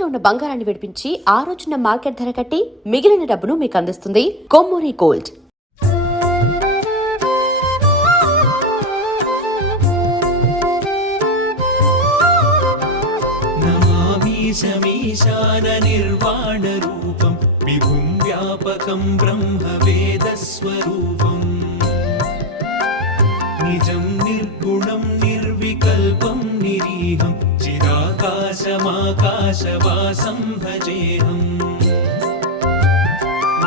తాకట్లో ఉన్న బంగారాన్ని విడిపించి ఆ రోజున మార్కెట్ ధర కట్టి మిగిలిన డబ్బును మీకు అందిస్తుంది కొమ్మూరి గోల్డ్. నమామీశమీశాన నిర్వాణ రూపం విభుం వ్యాపకం బ్రహ్మ వేదస్వరూపం నిజం నిర్గుణం నిర్వికల్పం నిరీహం చిరాకాశమాకాశవాసం భజేహం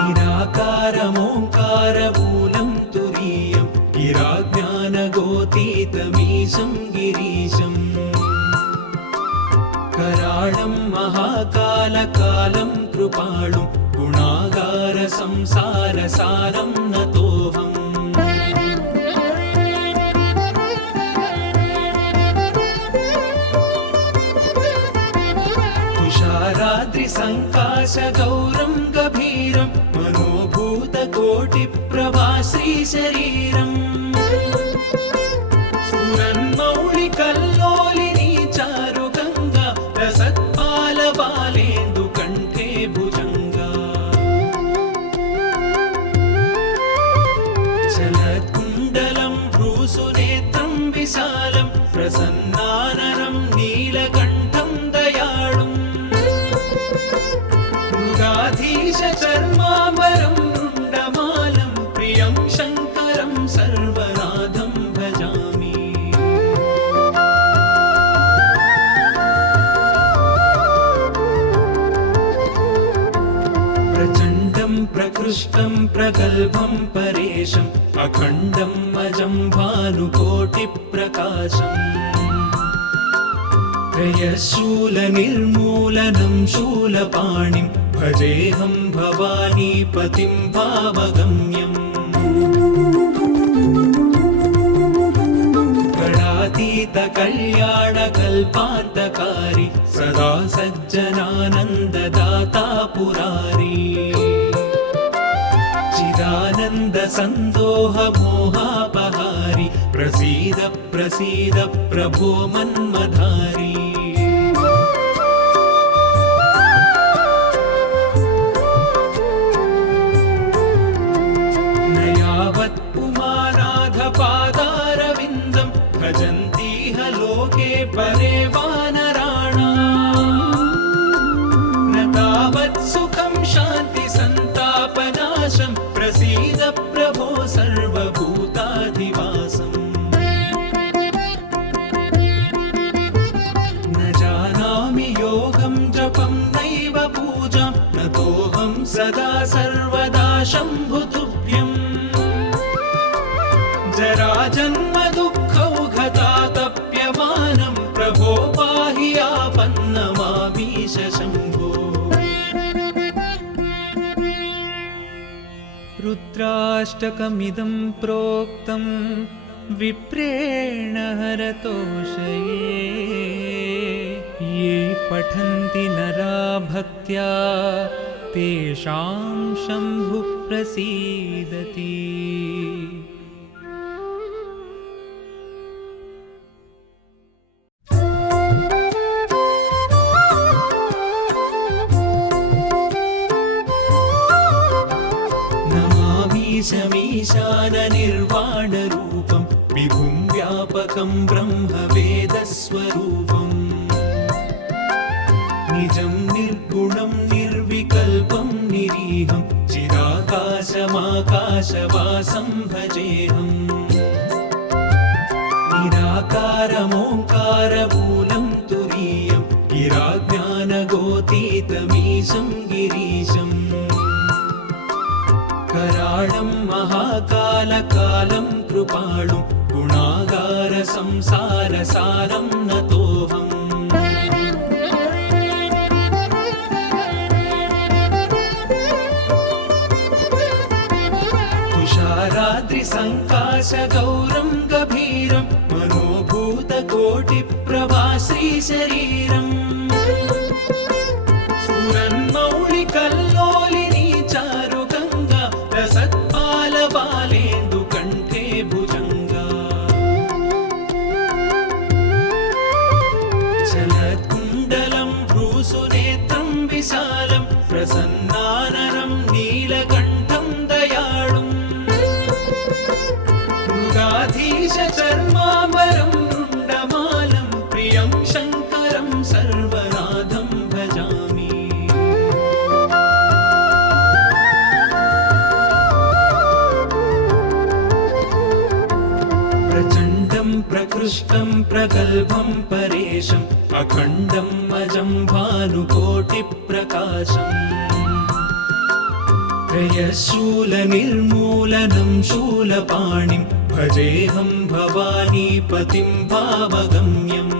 నిరాకారమోంకారమూలం తురీయం గిరాజ్ఞానగోతీతమీశం గిరీశం कराळं महाकालकालं कृपाळुं गुणागार संसारसारं नतोऽहम् तुषाराद्रिसङ्काशगौरं गभीरं मनोभूतकोटिप्रभाश्रीशरीरम् स्फुरन्मौलिकल्लोलिनी चारुगङ्गा रसत्पालबालेन्दु कण्ठे भुजङ्गा चलत्कुण्डलं भ्रूसुनेत्रं विशालं प्रसन्नाननं नीलकण्ठं दयाळुम् मृगाधीशचर्माम्बरं रुण्डमालं प्रियं शङ्करं सर्वनाथं भजामि प्रचण्डं प्रकृष्टं प्रगल्भं परेशम् अखण्डं अजं भानुकोटिप्रकाशम् त्रयशूलनिर्मूलनं शूलपाणिं भजेऽहं भवानीपतिं भावगम्यम् गणातीतकल्याणकल्पान्तकारी सदा सज्जनानन्ददाता पुरारी चिदानन्दसन्दोहमोहापहारी प्रसीद प्रसीद प्रभो मन्मधारी न यावत् पुमानाथपादारविन्दं भजन्तीह लोके परे वानराणाम् न तावत् सुखं शान्ति सन्तापनाशं प्रसीद प्रभो सर्वभूताधिवासम् न जानामि योगं जपं नैव पूजां नतोऽहं सदा सर्वदा शम्भुतुभ्यम् जराजन्म दुःखौघतातप्यमानं प्रभो पाहि आपन्नमामीश शम्भो रुद्राष्टकमिदं प्रोक्तं विप्रेण हरतोषये ये पठन्ति नरा भक्त्या तेषां शम्भुः प्रसीदति नमामीशमीशान निर्वाण रूपं विभुं व्यापकं ब्रह्म वेदस्वरूपं निजं निर्गुणं निर्विकल्पं निरीहं चिराकाशमाकाशवासं भजेऽहं निराकारमोंकारमूलं तुरीयं गिराज्ञानगोतीतमीशं गिरीशम् कराळं महाकालकालं कृपाळुं गुणागार संसारसारं नतोऽहम् तुषाराद्रिसङ्काशगौरं गभीरं मनोभूतकोटिप्रभाश्रीशरीरम् स्फुरन्मौलिकल्लोलिनी चारुगङ्गा रसत्पालबालेन्दु कण्ठे भुजङ्गा चलत्कुण्डलं भ्रूसुने नेत्रं विशालं प्रसन्नाननं नीलकण्ठं दयाळुम् मृगाधीशचर्माम्बरं रुण्डमालं प्रियं शङ्करं सर्वनाथं भजामि प्रचण्डं प्रकृष्टं प्रगल्भं परेशम् अखण्डं अजं भानुकोटिप्रकाशम् त्रयशूलनिर्मूलनं शूलपाणिं भजेऽहं भवानीपतिं भावगम्यम्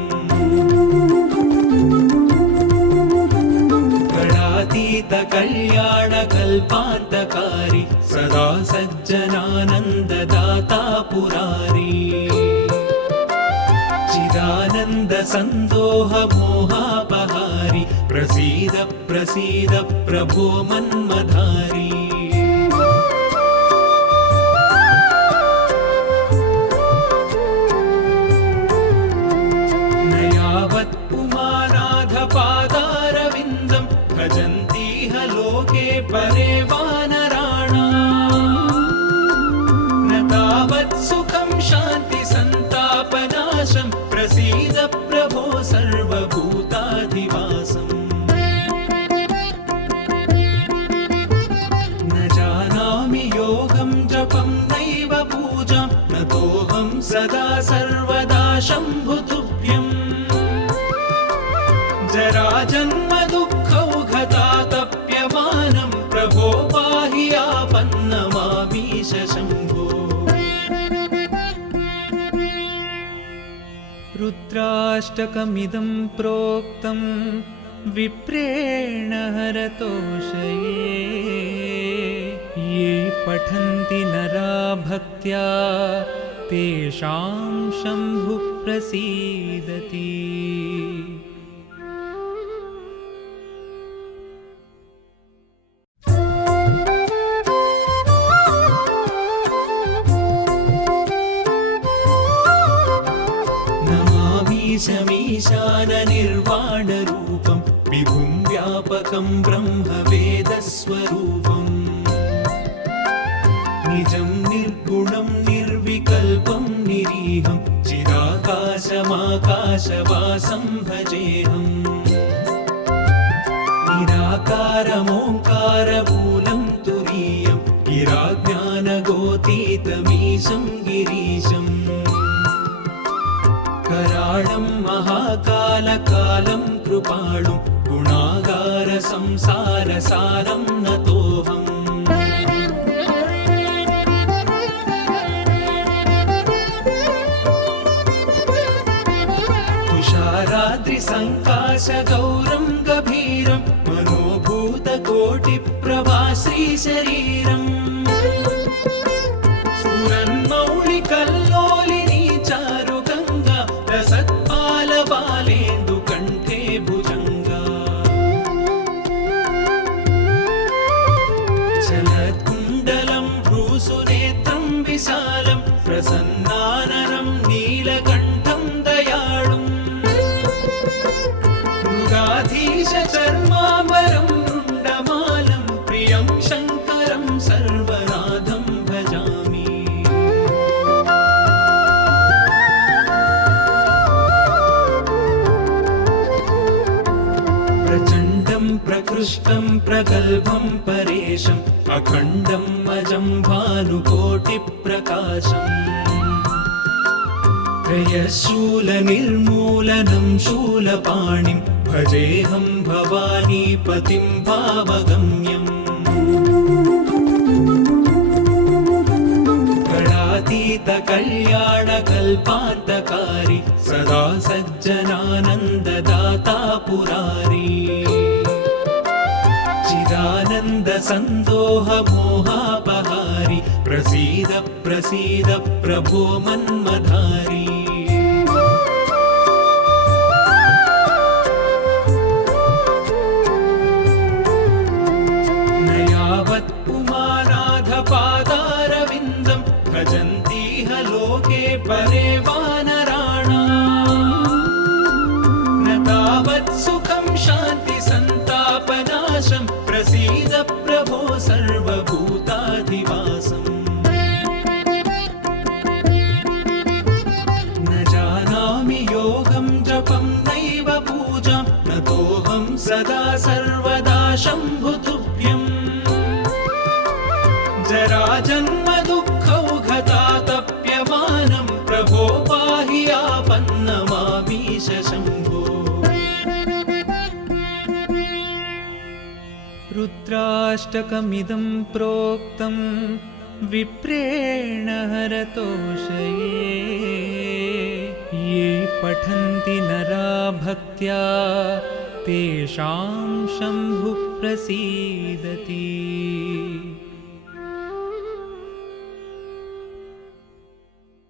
गणातीतकल्याणकल्पान्तकारी सदा सज्जनानन्ददाता पुरारी चिदानन्दसन्दोहमोहापहारि प्रसीद प्रसीद प्रभो मन्मधारी न यावत् पुमानाधपादारविन्दं भजन्तीह लोके परे वानराणाम् न तावत् सुखं शान्तिसन्तापनाशं प्रसीद प्रभो सर्वभूताधिवासम् न जानामि योगं जपं नैव पूजां नतोऽहं सदा सर्वदा शम्भुतुभ्यम् जराजन्म दुःखौघतातप्यमानं प्रभो पाहि आपन्नमामीश शम्भो रुद्राष्टकमिदं प्रोक्तं विप्रेण हरतोषये ये पठन्ति नरा भक्त्या तेषां शम्भुः प्रसीदति शमीशाननिर्वाणरूपं विभुं व्यापकं ब्रह्मवेदस्वरूपम् निजं निर्गुणं निर्विकल्पं निरीहं चिदाकाशमाकाशवासं भजेऽहम् निराकारमोङ्कारमूलं तुरीयं गिराज्ञानगोतीतमीशं गिरीशम् कराळं महाकालकालं कृपाळुं गुणागारसंसारसारं नतोऽहम् तुषाराद्रिसङ्काशगौरं गभीरं मनोभूतकोटिप्रभाश्रीशरीरम् स्फुरन्मौलिकल्लोलिनी चारुगङ्गा रसत्पालबालेन्दुकण्ठे भुजङ्गा चलत्कुण्डलं भ्रूसुनेत्रं विशालं प्रसन्नाननं नीलकण्ठं दयाळुम् मृगाधीशचर्माम्बरं रुण्डमालं प्रियं शङ्करं सर्वनाथं भजामि प्रचण्डं प्रकृष्टं प्रगल्भं परेशम् अखण्डं अजं भानुकोटिप्रकाशम् त्रयशूलनिर्मूलनं शूलपाणिं भजेऽहं भवानीपतिं भावगम्यम् गणातीतकल्याणकल्पान्तकारी सदा सज्जनानन्ददाता पुरारी चिदानन्दसन्दोहमोहापहारि प्रसीद प्रसीद प्रभो मन्मधारी न यावत् पुमानाधपादारविन्दं भजन्तीह लोके परे वानराणाम् न तावत् सुखं शान्तिसन्ता पापनाशं प्रसीद प्रभो सर्वभूताधिवासम् न जानामि योगं जपं नैव पूजां नतोऽहं सदा सर्वदा शम्भुतुभ्यम् जराजन्म दुःखौघतातप्यमानं प्रभो पाहि आपन्नमामीश शम्भो रुद्राष्टकमिदं प्रोक्तं विप्रेण हरतोषये ये पठन्ति नरा भक्त्या तेषां शम्भुः प्रसीदति।